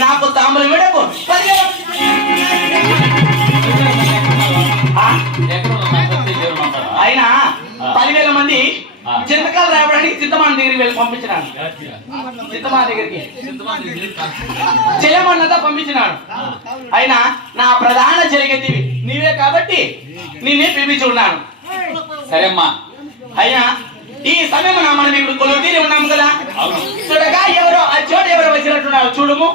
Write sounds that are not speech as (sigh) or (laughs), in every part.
నాకు తాంబూలం విడకు. పదివేల ఆ, ఎక్కడ ఉన్నా కొద్ది దేవుడు ఉంటాడు. అయినా పదివేల మంది. చింతకాలు రావడానికి చింతమాన దగ్గరికి వెళ్ళి పంపించినాను చింతమాన దగ్గరికి? చేయమన్నదా పంపించినాడు. అయినా నా ప్రధాన జరిగేది నీవే కాబట్టి నిన్నే పిలిపించున్నాను సరే అమ్మా అయినా ఈ సమయం మనం ఇప్పుడు కొలువు తీరి ఉన్నాం కదా చూడగా ఎవరో ఆ చోట ఎవరో వచ్చినట్టున్నారు చూడము.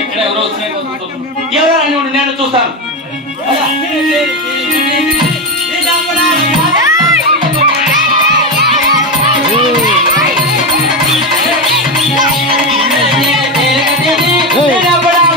ఇక్కడ ఎవరో వచ్చినట్టు ఎవరో అని ఉండు, నేను చూస్తాను పోల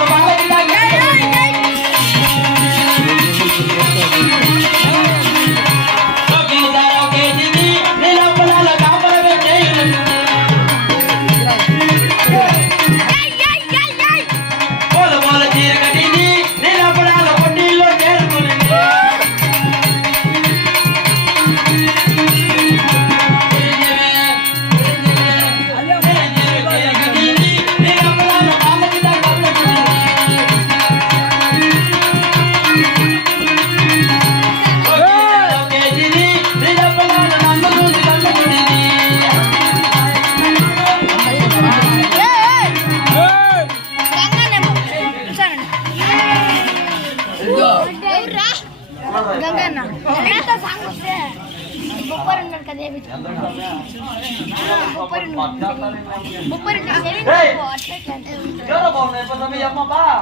పదమ్మ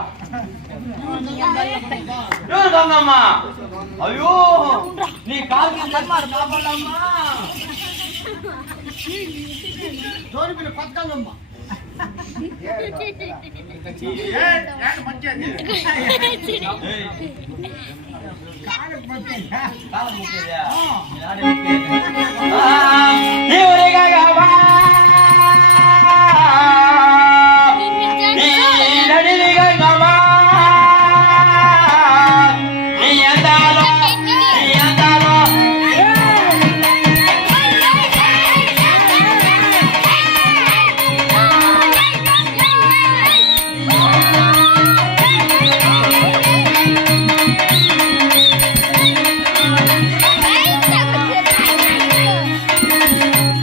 అమ్మ బా ఎవరు గంగమ్మ అయ్యో నీ కాలు కాపాడమ్మా ఎవరిగా కావా ఈ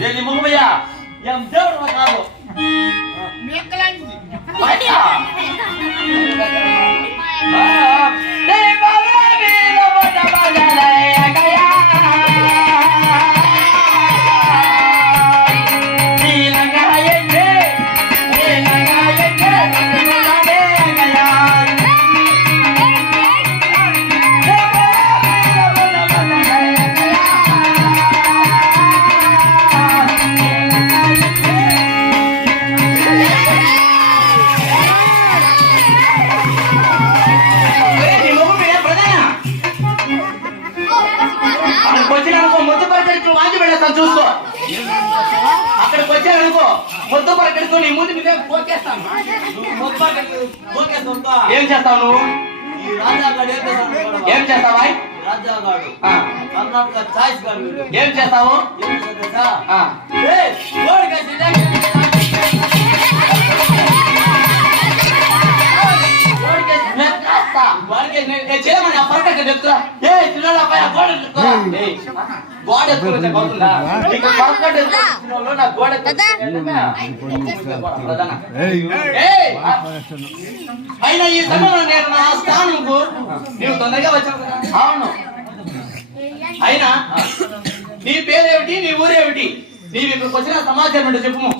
ఏది ముగబయ్య ఏం దేవుడు కాదు బయట ముద్దు పరకడితో నీ ముందు మీద పోకేస్తాను ఏం చేస్తావు నువ్వు? ఏం చేస్తావా? రాజాగాడు కర్ణాటక ఛాయిస్ గాడు. ఏం చేస్తావు? ఏం చేస్తాడు వాడికి నే- ఏ చేయమని ఆ పరకడికి చెప్తున్నా. ఏ చిన్నోడా పై ఆ గోడ ఎక్కురా. ఏయ్, గోడ ఎక్కువ పోతుందా నీకు పరకడి చిన్నోళ్ళు నా గోడ ఎక్కువ ప్రధాన ఏయ్! అయినా ఈ సమయంలో నేను నా స్థానంకు నీవు తొందరగా వచ్చావు కదా? అవును. అయినా నీ పేరేమిటి నీ ఊరేమిటి? నీవు ఇక్కడికి వచ్చిన సమాచారం ఏంటో చెప్పుము.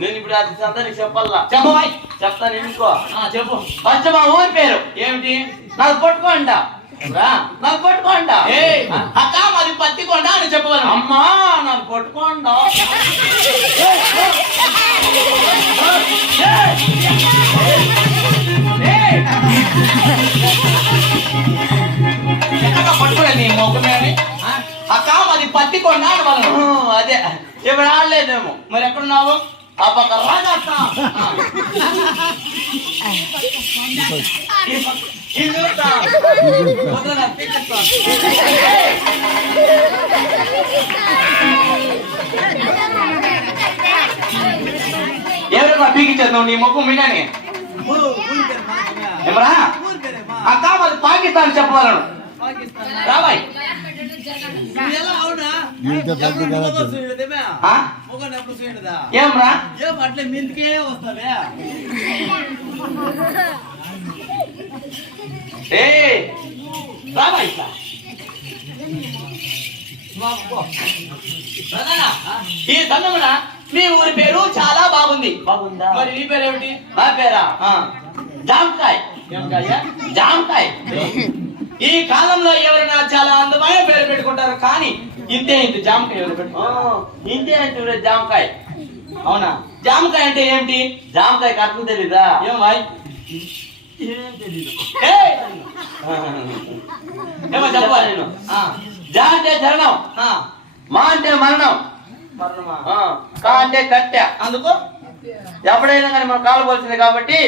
నేను ఇప్పుడు అది అందరికి చెప్పాలా? చెప్పబాయ్ చెప్తాను ఆ, చెప్పు. ఫస్ట్ మా ఊరి పేరు. ఏమిటి? నాకు పట్టుకోండ. నాకు పట్టుకోండ. ఏ అక్క మాది పత్తికొండ అని చెప్పగలను. అమ్మా నాకు పట్టుకోండ. పట్టుకోలే నీ మొక్కమే అక్క మాది పత్తికొండ అని అదే. ఇప్పుడు ఆడలేదేమో. మరి ఎక్కడున్నావు? ఆ పక్క రాజాస్తా ఎవరైనా పీకిచ్చేద్దాం నీ ముఖం మీదనే ఏమరా? అక్క మరి పాకిస్తాన్ చెప్పవాలను రాబాయ్. ఇంత పెద్ద కదా ఆ? ఏమ్రా? ఏం అట్లే మిందుకే వస్తావే? ఏ రాబాయ్ ఇట్లా. ప్రధానా, ఈ సమయమున మీ ఊరి పేరు చాలా బాగుంది. బాగుందా? మరి నీ పేరేమిటి? నా పేరా? ఆ, జామకాయ్. ఏమిటయ్యా? జామకాయ్. ఈ కాలంలో ఎవరైనా చాలా అందమైన పేరు పెట్టుకుంటారు కానీ ఇంతే ఇంత జామకాయ ఎవరు ఆ, పెట్టుకుంటారు ఇంతే అంటే జామకాయ్. అవునా? జామకాయ అంటే ఏమిటి జామకాయకి అర్థం తెలీదా? ఏం వాయ్ ఏం తెలీదు. ఏయ్! ఏమో చెప్పాలి నేను. ఆ, జా అంటే జరణం ఆ, మా అంటే మరణం. కా అంటే కట్టె. అందుకు? ఎప్పుడైనా కానీ మనం కాలవలసింది కాబట్టి.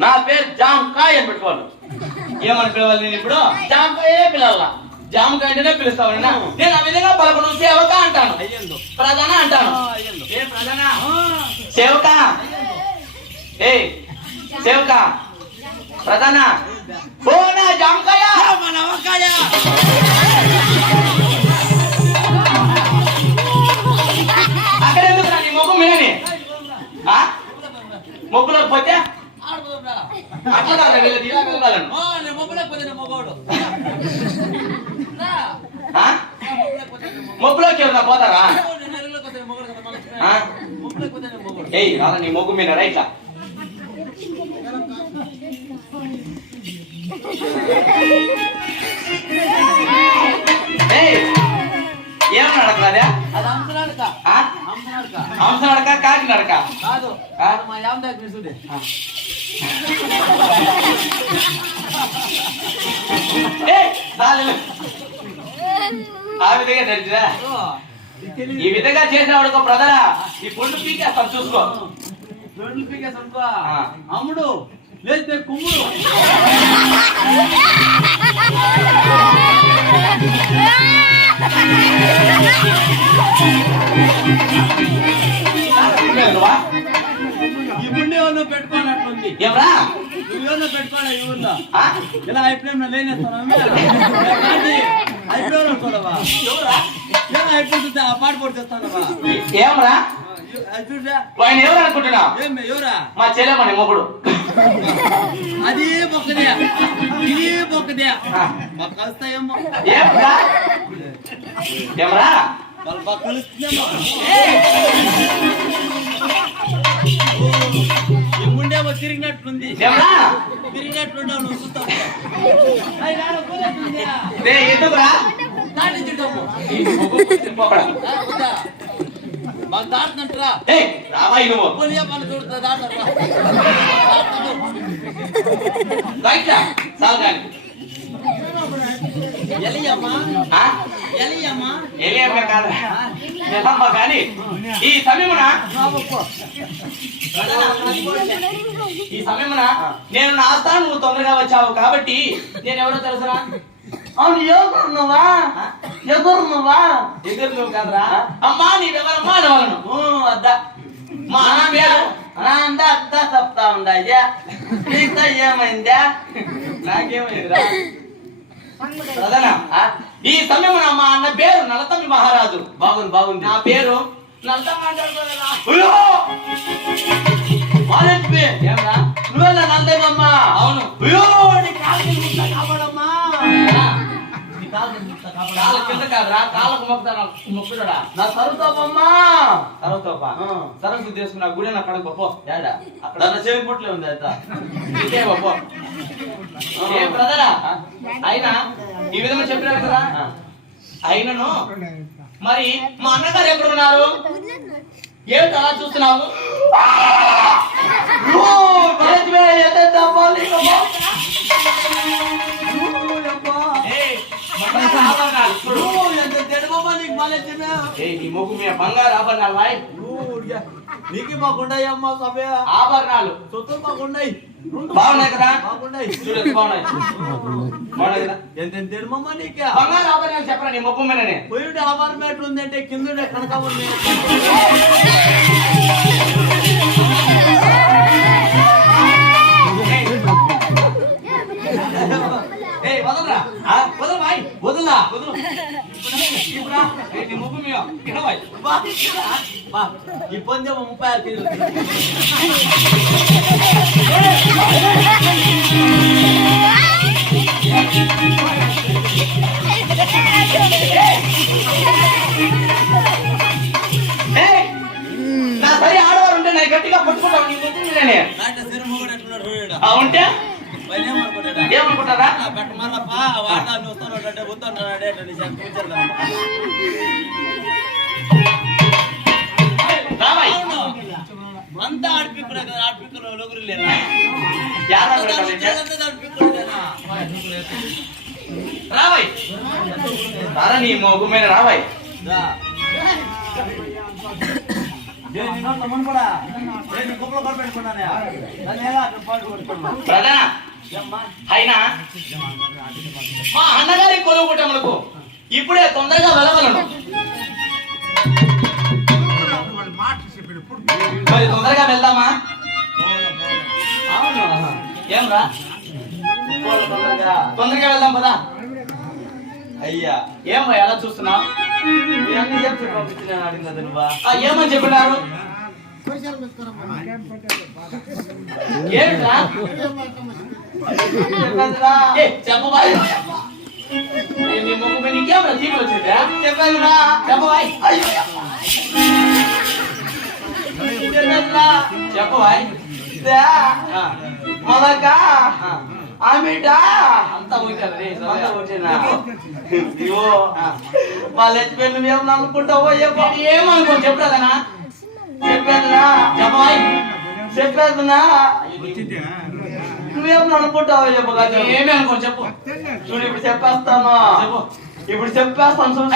నా పేరు జామకాయ్ అని పెట్టుకోవాలి. ఏమని పిలవాలి నేను ఇప్పుడు? జామకాయే పిల్లల జామకాయ అంటేనే పిలుస్తావు నేను ఆ విధంగా పలకను సేవక అంటాను. ప్రధాన అంటాను. ఏ ప్రధాన? సేవక? ఏ సేవక? ప్రధాన? ఓ నా జామకాయ అక్కడ ఎందుకు నీ మొగ్గు మీనని ఆ? మొగ్గులోకి పోతే? అట్లా కాదు వెళ్ళదు ఇలా వెళ్ళగలను (laughs) ఆ? మొగ్గులోకి ఎవరన్నా పోతారా? ఏయ్ రాదా నీ మొగ్గు మీద రైట్లా ఏయ్! ఏం నడకరాదా అది? ఆ? అంతనాడుక హంస నడక కాకి నడక? కాదు. ఆ? మా యామదాకి పిలుచుడే ఏయ్ చాలు ఆ విధంగా నడిచిరా ఈ విధంగా చేసినవాడు ఒక బ్రదరా ఈ పుండు పీకేస్తాను చూసుకో. రెండు పీకేస్ అనుకో ఆ. అమ్ముడు లేస్తే కుమ్ముడు? (laughs) (laughs) ఏమన్నా పెట్టుకోనట్లుంది ఏమ్రా నువ్వేమన్నా పెట్టుకోలే ఈ ఊర్లో? ఇలా అయిపోయినా లేనేస్తాను అయిపోయినా చూడవా ఎవరా? ఏమో అయిపోతుంది ఆ పాట పోటీ చేస్తానవా? ఏమ్రా ఆయన ఎవరు? అనుకుంటున్నా మా చెల్లెమని మొగుడు. అది బొక్కదే ఇది బొక్కదే ఆ. మాకు కలుస్తాయేమో ఏమ్రా? ఏమ్రా? వాళ్ళు బాగా కలుస్తుందేమో ఈ ముండేమో తిరిగినట్లుంది. తిరిగినట్లుండవు నువ్వు చూస్తావు. ఎందుకురా? దాటుతుంటరా నువ్వు. పోలియా పని చూడతా కానీ ఈ సమయమున ఈ సమయమున నేను నా నువ్వు తొందరగా వచ్చావు కాబట్టి నేను ఎవరో తెలుసురా? అవును ఎవరు నువ్వా ఎవరు నువ్వా ఎదురు నువ్వు కాదురా అమ్మా నీవెవరమ్మా అనవాలను అద్దా. మా అందా అద్దా చెప్తా ఉండయ్యా. నీతో ఏమైందా? నాకేమైందిరా? ఈ సమయమున మా అన్న పేరు నలతమ్మి మహారాజు. బాగుంది బాగుంది. నా పేరు నలతమ్మ అయ్యో! ఏమరా? నువ్వెలా నందేనమ్మా అవును. అయ్యో! నీ కాలు కాళ్ళ కింద కాదురా కాళ్ళకు మొక్కుతాను. మొక్కుడా నా సరుతాపమ్మా. సరస్వతోప ఆ. సరస్సు తీసుకున్న గుడి నా కడకు పో ఏడా? అక్కడ నా చెవి పుట్లే ఉంది అయితే. ఇదే ఏ బ్రదరా? అయినా? ఈ విధంగా చెప్పినారు కదా? అయినను? మరి మా అన్నగారు ఎక్కడ ఉన్నారు? ఏమిటి అలా చూస్తున్నావు? ఏయ్, నీకు బాగుండాయి అమ్మా సభ్య. ఆభరణాలు. సొత్తులు బాగుండాయి బాగున్నాయి కదా? బాగుండాయి చూడు బాగున్నాయి. బాగున్నాయి కదా? ఎంత తెడుమమ్మా నీకే? బంగారు ఆభరణాలు చెప్పరా నీ మొగ్గు మీదనే పోయి ఆభార్ మేట్లు ఉందంటే కింద కనక ఉంది. వదలరా? వదలరా వదలరా? వదలు. ఇప్పుడా నీ ముప్పు ఆడవారు ఉంటే నాకు గట్టిగా పట్టుకుంటావు ఉంటే? ఏమనుకుంటారా. అంతా ఆడిపిక్కుడే పెట్టాలి? దాని ఆడిపిక్కులేనా రావాయ్ రారా నీ మొగ్గు మీద రావాయ్? ప్రధాన? అయినా? మా అన్నగారి కొలువు కుటుంబలకు ఇప్పుడే తొందరగా వెళ్ళగలను మరి తొందరగా వెళ్దామా? అవును. ఏం రా తొందరగా. వెళ్దాం పదా. అయ్యా ఏం ఎలా చూస్తున్నావు? ఏమని చెప్పినారు? ఏంట్రా చెప్పేదిరా. ఏ, చెప్పబాయ్. ఏ, నీ ముక్కు మీద నీకేమరా తీపి వచ్చిందా? చెప్పేదిరా. చెప్పబాయ్. చెప్పేదిరా. చెప్పబాయ్. దా. ఆ, మొలక ఆ. ఆమెటా అంతా. ఇవో. వాళ్ళ ఎత్తిపోయి నువ్వేమని అనుకుంటావో ఏమనుకో చెప్పురాదనా చెప్పేదిరా. చెప్పబాయ్. నువ్వేమని అనుకుంటావో చెప్పు కదా ఏమి అనుకో చెప్పు. చూడు ఇప్పుడు చెప్పేస్తాను? చెప్పు. ఇప్పుడు చెప్పేస్తాను చూడు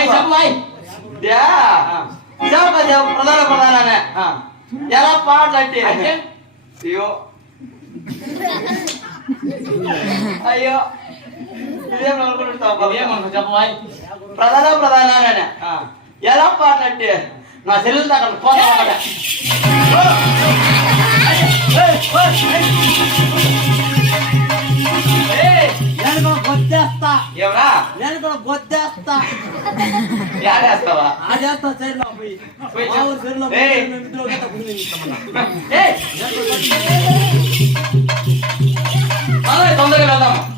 యా. చెప్ప చెప్పు ప్రధాన ప్రధాననే. ఎలా పాటలు అంటే? అయ్యో. అయ్యో. ఇదేం అనుకుంటావు చెప్పబాయ్ ప్రధాన ప్రధాననే. ఆ, ఎలా పాటలు అంటే నా సెల్లు దగ్గర పోతా నేను కూడా గొద్దేస్తా. యాడేస్తావా? ఆడేస్తా పోయి. మా ఊరు. పోయి మేము ఇద్దరు తొందరగా వెళ్దాం.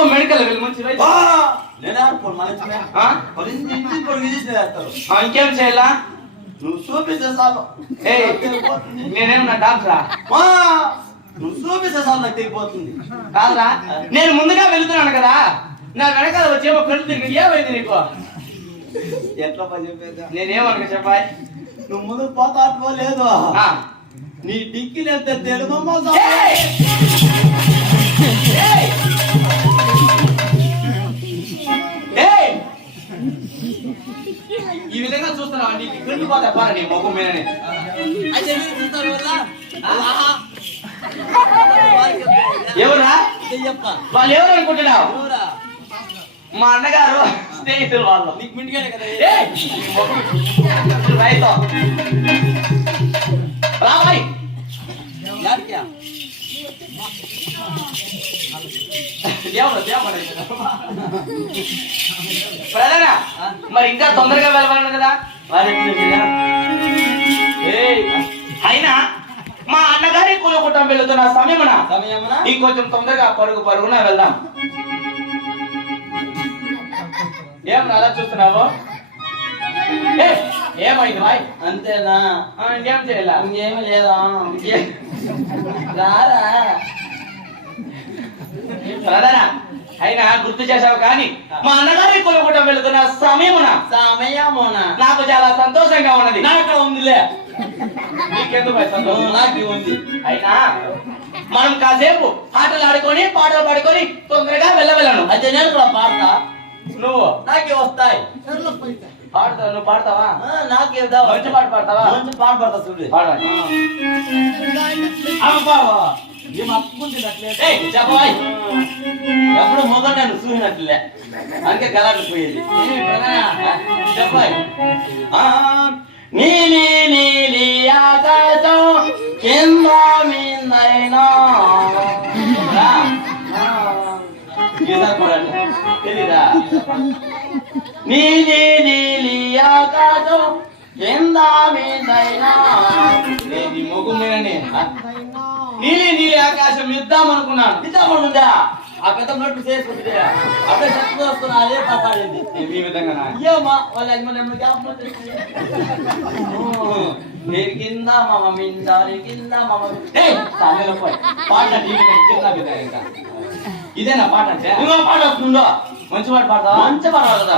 కుప్పం మెడికల్ వెళ్ళి ఇంకేం చేయాలా? నువ్వు చూపిస్తే చాలు. నేనేమన్నా డాక్టరా! నువ్వు చూపిస్తే చాలు నాకు తెగిపోతుంది కాదురా నేను ముందుగా వెళ్తున్నాను కదా. నా వెనకాల వచ్చేమో కళ్ళు తిరిగి ఏమైంది నీకు? ఎట్లా చెప్పేదా? నేనేమనుక చెప్పాయి నువ్వు ముందు పోతాటో లేదు. నీ డిక్కీలు ఎంత తెలుగు ఈ విధంగా చూస్తున్నావా నీకు కళ్ళు పోతా నీ మొగం మీదనే. ఎవరా? వాళ్ళు ఎవరు అనుకుంటున్నావు? మా అన్నగారు స్నేహితులు వాళ్ళు. నీకు మింటిగానే కదా రైతో. రాబాయ్ ప్రధాన మరి ఇంకా తొందరగా వెళ్ళమన్నాడు కదా అయినా మా అన్నగారి కులకుటం వెళుతున్న సమయమున? సమయమున? ఇంకొంచెం తొందరగా పరుగు పరుగున వెళ్దాం. ఏం అలా చూస్తున్నావు? ఏమైంది బాయ్? అంతేనా? ఇంకేం చేయాల? ఇంకేమీ లేదా? రారా? ప్రధాన. అయినా గుర్తు చేసావు కానీ మా అన్నగారి కులకుటం వెళుతున్న సమయమున సమయమున నాకు చాలా సంతోషంగా ఉన్నది. నాకు ఉందిలే. నీకెందుకు భయ సంతోషం? నాకు ఉంది. అయినా మనం కాసేపు ఆటలు ఆడుకొని పాటలు పాడుకొని తొందరగా వెళ్ళవెళ్ళను అయితే నేను కూడా పాడతా. నువ్వు? నాకే వస్తాయి. పాడతావు? నువ్వు పాడతావా? నాకే మంచి పాట పాడతావా? మంచి పాట పాడతా చూడు. పాడాలి అప్పుకుంటుంది చెప్పబాయ్. ఎప్పుడు మొదలు నేను చూసినట్లే. అందుకే గలాట్లు పోయేది. చెప్పబాయ్. ఆ, నీలి నీలి ఆకాశం కింద మీందైనా. తెలీదా? నీలి నీలి ఆకాశం కింద మీదైనా. ఏ, నీ ముఖం మీదనే. నీలి నీలి ఆకాశం ఇద్దాం అనుకున్నాను ఇద్దామనుందా ఆ పెద్ద నోట్లు చేసుకుంటే అప్పుడే చదువు వస్తున్నా అదే పాపాడింది ఈ విధంగా ఏమా వాళ్ళ యజమాని జ్ఞాపకం. నేను కింద మమ మిందారి కింద మమ తల్లిలో పోయి పాట కింద ఇంకా ఇదేనా పాట అంటే ఇంకో పాట వస్తుందో మంచి పాట పాడతావా మంచి పాట కదా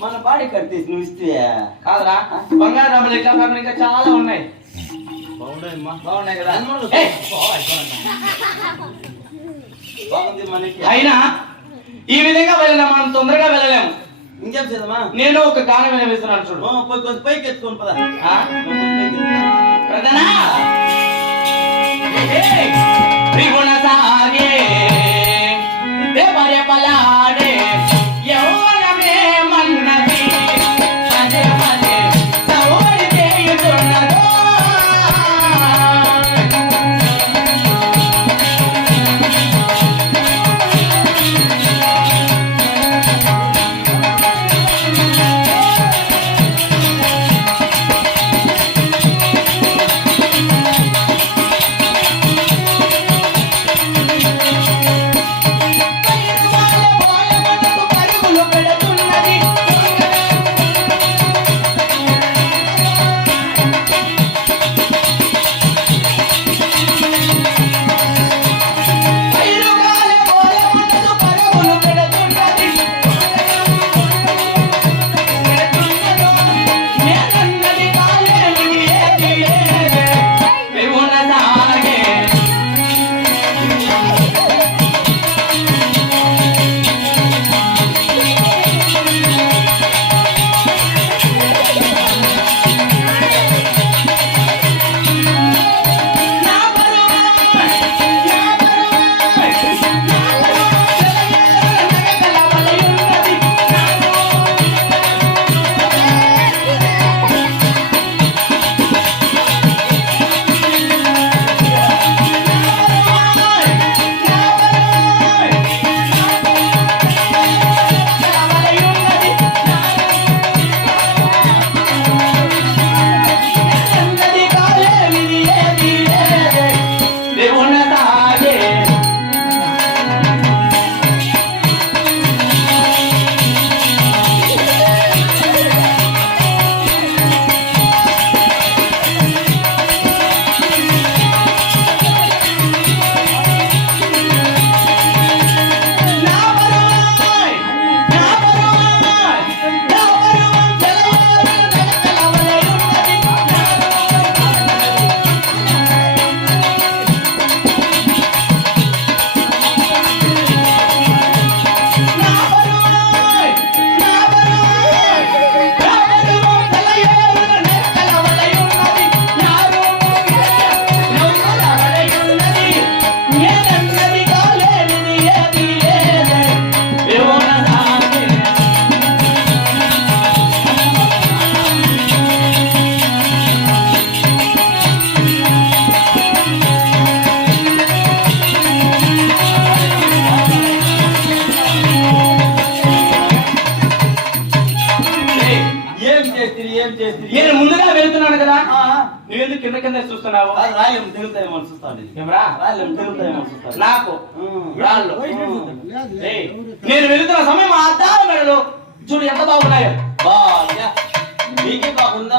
మన బాడీ కట్టేసి నువ్వు ఇస్తే కాదురా. బంగారు డబ్బులు ఇట్లా కాకుండా ఇంకా చాలా ఉన్నాయి. బాగున్నాయమ్మా. బాగున్నాయి కదా. అన్నోళ్ళు ఏయ్, బాగుంది మనకి. అయినా ఈ విధంగా వెళ్ళినా మనం తొందరగా వెళ్ళలేము. ఇంకేం చేద్దామా? నేను ఒక గానం వినిపిస్తున్నాను చూడు. కొంచెం పైకి ఎత్తుకొని పద. ప్రధాన త్రిగుణ సాగే దేవర బలాడే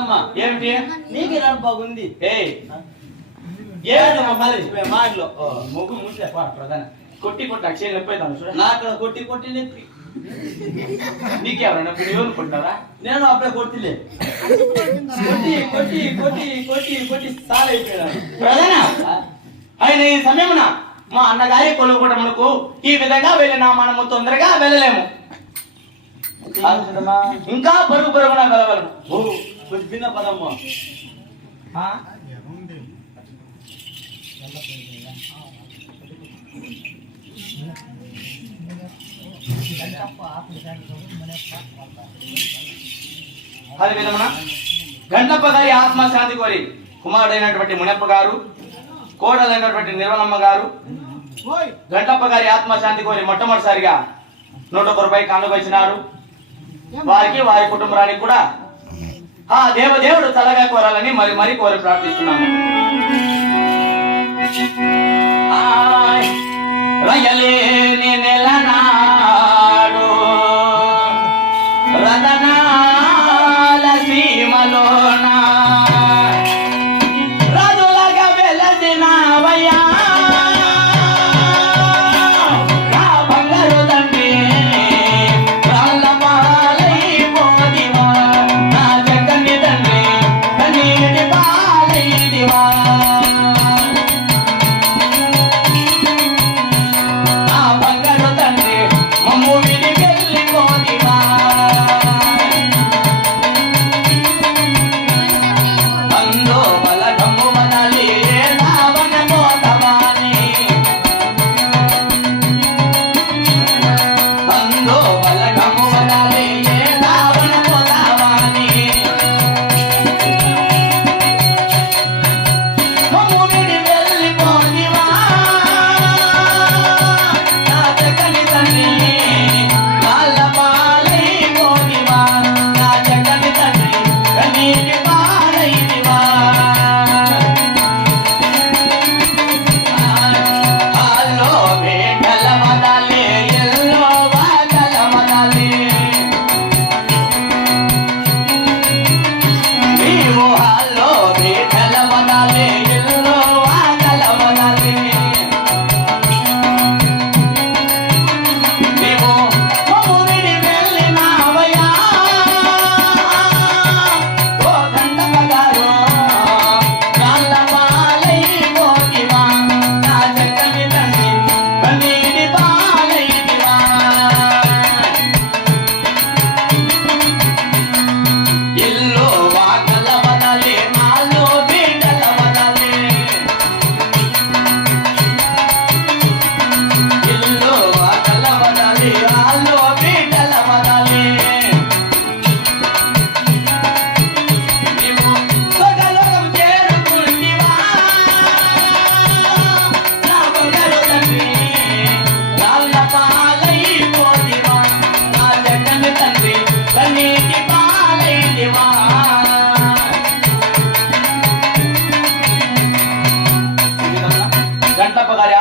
బాగుందమ్మా ఏమిటి? నీకే నాకు బాగుంది. ఏయ్. ఏదమ్మా మళ్ళీ మా ఇంట్లో. ముగ్గు ముట్లే పా ప్రధాన. కొట్టి కొట్టి అక్షయం నొప్పేదాను చూడ. నా అక్కడ కొట్టి కొట్టి నెప్పి నీకెవరైనా ఎవరు కొట్టారా నేను అప్పుడే కొట్టిలే. కొట్టి కొట్టి కొట్టి కొట్టి కొట్టి సాల్ అయిపోయినాను ప్రధాన ఆయన ఈ సమయమున మా అన్నగారి కొలువుకోవడములకు ఈ విధంగా వెళ్ళినా మనము తొందరగా వెళ్ళలేము. ఇంకా పరుగు పరుగున వెళ్ళవలను. ఓ, కొంచెం భిన్న పదమ్మా. అది విధమున గంటప్ప గారి ఆత్మశాంతి కోరి కుమారుడైనటువంటి మునప్ప గారు కోడలైనటువంటి నిర్మలమ్మ గారు గంటప్ప గారి ఆత్మశాంతి కోరి మొట్టమొదటిసారిగా నూట ఒక రూపాయి కానుకొచ్చినారు వారికి వారి కుటుంబానికి కూడా ఆ దేవదేవుడు చల్లగా కోరాలని మరి మరి కోరి ప్రార్థిస్తున్నాము. ఆయ్ రయలేని నెలనాడు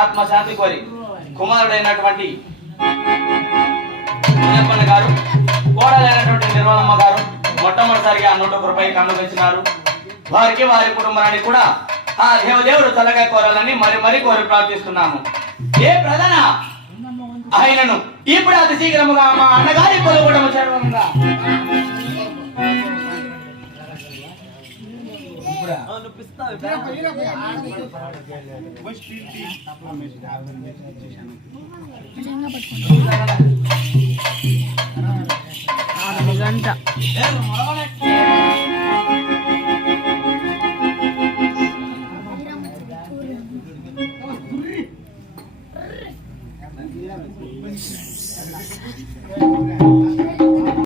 ఆత్మశాంతి కోరి కుమారుడైనటువంటి మునియప్పన్న గారు కోడలైనటువంటి నిర్మలమ్మ గారు మొట్టమొదటిసారిగా నూట రూపాయి కన్ను వారికి వారి కుటుంబాన్ని కూడా ఆ దేవదేవుడు తలగా కోరాలని మరి మరి కోరి ప్రార్థిస్తున్నాము. ఏ ప్రధాన ఆయనను ఇప్పుడు అతి శీఘ్రముగా మా అన్నగారి పొలగొడము చర్మంగా. గంట